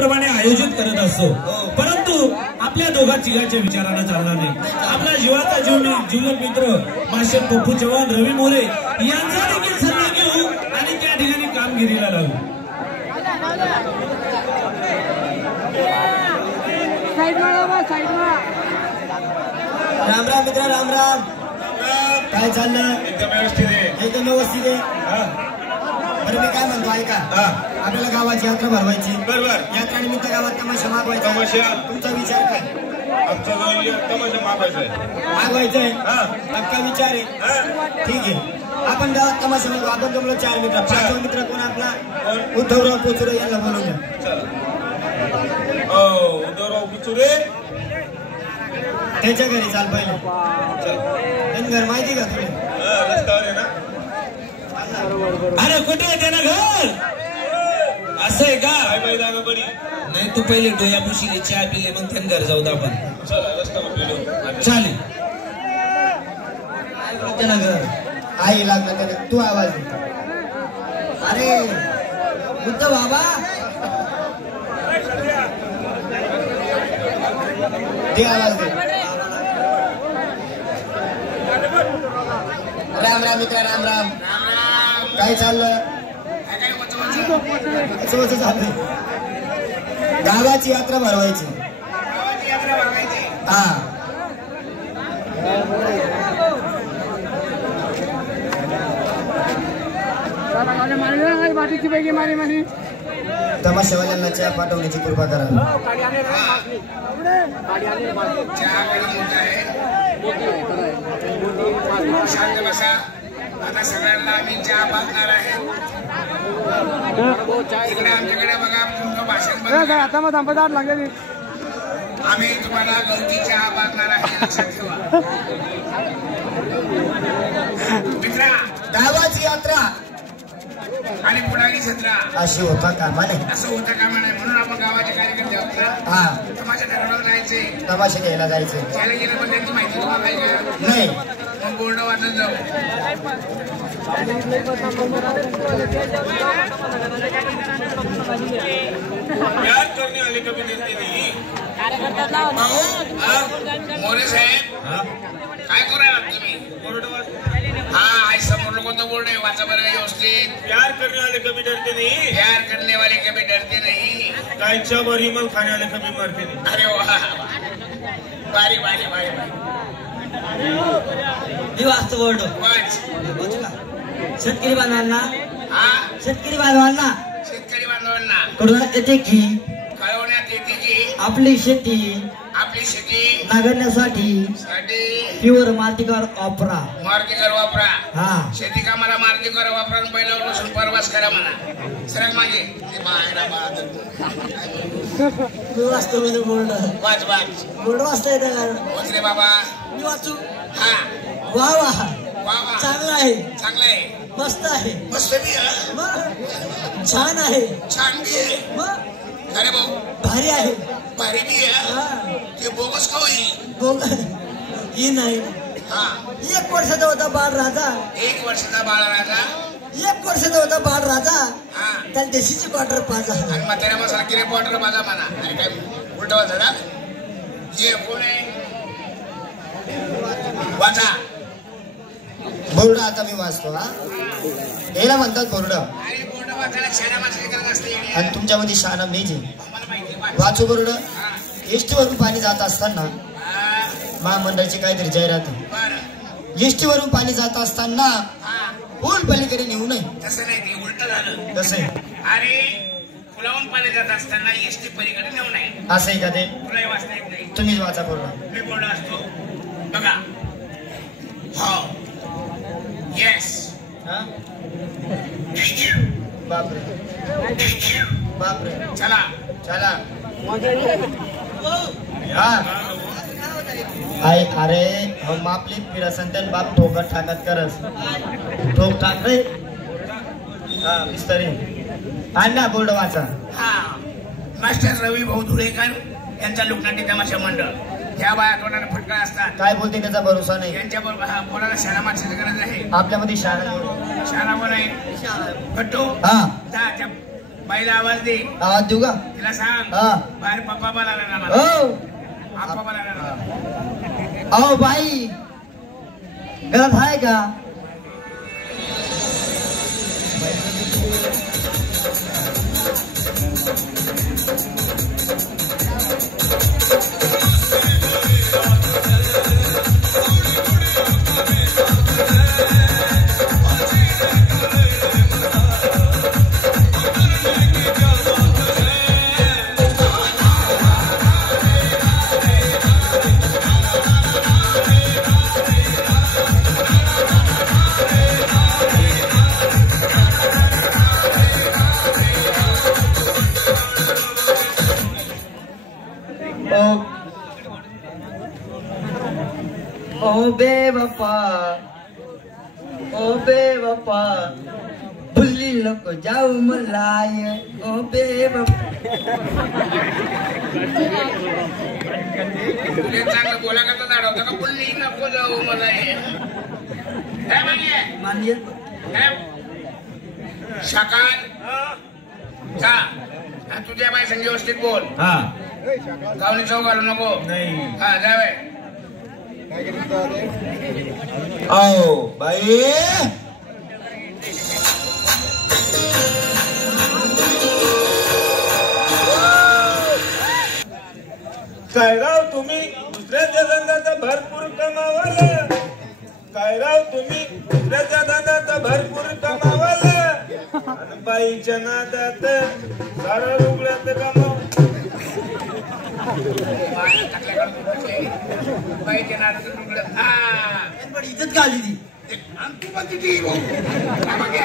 त्याप्रमाणे आयोजित करत असतो, परंतु आपल्या दोघा तिघांच्या विचारानं चालणार नाही. आपला जीवाचा जीवलग मित्र मास्टर पप्पू चव्हाण, रवी मोरे यांचा देखील सल्ला घेऊ आणि त्या ठिकाणी कामगिरीला लागू. राम राम मित्र, राम राम. काय चाललं? एकदम व्यवस्थित आहे. एकदम व्यवस्थित आहे. बरं मी काय म्हणतो ऐका, आपल्याला गावाची यात्रा भरवायची. बरोबर. यात्रा निमित्त गावात तमाशा मागवायचा. तमाशा? तुमचा विचार काय? आमचा जो तमाशा मागवायचा आहे. मागवायचंय? आपका विचार आहे. ठीक आहे, आपण गावात तमाशा मागू. आपण जमलो 4 मित्र. 5 मित्र कोण आपला? उद्धवराव कोचुरे यांना बोलून घ्या. उद्धवराव कोचुरे त्याच्या घरी चाल पहिले. त्यांनी घर माहिती का तुला? रस्त्यावर आहे ना. अरे कुठे आहे त्यानं घर? असं आहे का? नाही, तू पहिले डोया पुशीले, चहा पिले, मग त्यानं घर जाऊ आपण. चालेल. त्याला घर आई लागला त्याला. तू आवाज दे. अरे बुद्ध बाबा दे आवाज दे. राम राम मित्र, राम राम. काय चाललं? चाललंय गावाची यात्रा भरवायची. हा, तमाशावाल्यांना चहा पाठवण्याची कृपा करा. शांत बसा. आता सगळ्यांना आम्ही चहा पाजणार आहे. इकडे आमच्याकडे बघा, तुमचं भाषण बघा. आम्ही तुम्हाला गवती चहा पाजणार आहे, लक्षात ठेवा. मित्रा, गावाची यात्रा आणि पुढारी सत्रा अशी होता कामा नाही. असं होतं कामा नाही. म्हणून आपण गावाचे कार्यकर्ते आहोत ना. हा, तमाशा ठरवलं जायचे, तमाशा घ्यायला जायचं. त्याला गेलं पण त्यांची माहिती तुम्हाला आहे का? नाही. मग बोर्ड वाजत जाऊ. प्यार करने वाले कभी देते नहीं. मोरे साहेब, काय करू राहिला तुम्ही? हा, समोर लोक तो बोर्ड आहे, वाचा बरं व्यवस्थित. प्यार करने वाले कभी डरते नहीं. प्यार करने वाले कभी डरते नहीं. गायच्या वर हिमल खाने वाले कभी मरते नहीं. अरे वा, भारी भारी भारी भारी. वाचतो बोर्ड. वाच. शेतकरी बांधवांना, हा, शेतकरी बांधवांना शेतकरी बांधवांना कळवण्यात येते की कळवण्यात येते की आपली शेती नांगरण्यासाठी प्युअर मातीकर वापरा. मारुतीकर वापरा. हा, शेती कामाला मारुतीकर वापरा. पहिल्यावर बसून परवास करा म्हणा. सरक मागे. वाचतो मी बोर्ड. वाच वाच. बोर्ड वाचता येतं का? वाच रे बाबा. मी वाचू. हा, वा वा, वा वा, चांगला आहे, चांगलं आहे, मस्त आहे, मस्त बी आहे, मग छान आहे, छान बी आहे, मग अरे भाऊ भारी आहे, भारी बी आहे. ते बोगस का होईल? बोग ही नाही. हा, 1 वर्षाचा होता बाळ राजा. 1 वर्षाचा बाळ राजा. 1 वर्षाचा होता बाळ राजा. हा, त्याला देशीची क्वार्टर पाजा. आणि म्हाताऱ्या मसाला किरे क्वार्टर बाजा म्हणा. अरे काय उलट वाचा ना. ये कोण आहे? वाचा. बोर्ड आता मी वाचतो. हा, याला म्हणतात बोर्ड. अरे बोर्ड वाचायला शाळा माणसाची गरज असते. आणि तुमच्यामध्ये शहाणा मीच आहे. मला माहिती आहे. वाचू बोर्ड. एसटी वरून पाणी जात असताना महामंडळाची काहीतरी जाहिरात आहे. बरं. एसटी वरून पाणी जात असताना पूल पलीकडे नेऊ नये. तसं नाही, ते उलट झालं. कसं आहे? अरे पुलावून पाणी जात असताना एसटी पलीकडे नेऊ नये. असं आहे का ते? तुलाही वाचता येत नाही. तुम्हीच वाचा बोर्ड. मी बोर्ड असतो बघा. हो, येस. बापरे बापरे. चला चला. हा, आई अरे हम आपली फिरा संतन बाप ठोकत ठाकत करस. ठोक टाक रे. हा, मिस्त्री आणला बोर्ड वाचा. हा, मास्टर रवी भाऊ धुळेकर यांचा लोकनाट्य तमाशा मंडळ. ह्या बाया तोंडाने फटका असतात. काय बोलते त्याचा भरोसा नाही. यांच्या बरोबर हा कोणाला शाळा माणसाची गरज आहे. आपल्यामध्ये शाळा शाळा कोण आहे? कट्टू. हा, जा त्या बाईला आवाज दे. आवाज देऊ का? तिला सांग हा. बाहेर पप्पा बोलायला ना मला. हो आप्पा बोलायला ना. अहो बाई घरात आहे का? ओ बेवफा भुल्ली नको जाऊ मलाय. ओ बेवफा तुला चांगलं बोला करता दाडवता का बोलली नको जाऊ मला हे. काय मागे मान्य सकाळ जा आणि तुझ्या बाई संग व्यवस्थित बोल. हा गावली चौक घालू नको. नाही. हा जावे. आओ बाई काय राव तुम्ही दुसऱ्याच्या धंद्यात भरपूर कमावाल. काय राव तुम्ही दुसऱ्याच्या धंद्यात भरपूर कमावाल आणि बाईच्या नादात सारं रुगड्यात कमाव. बाईच्या नादात रुगड्यात. हा इज्जत घाली ती. आणि तू पण तिथे काय मागे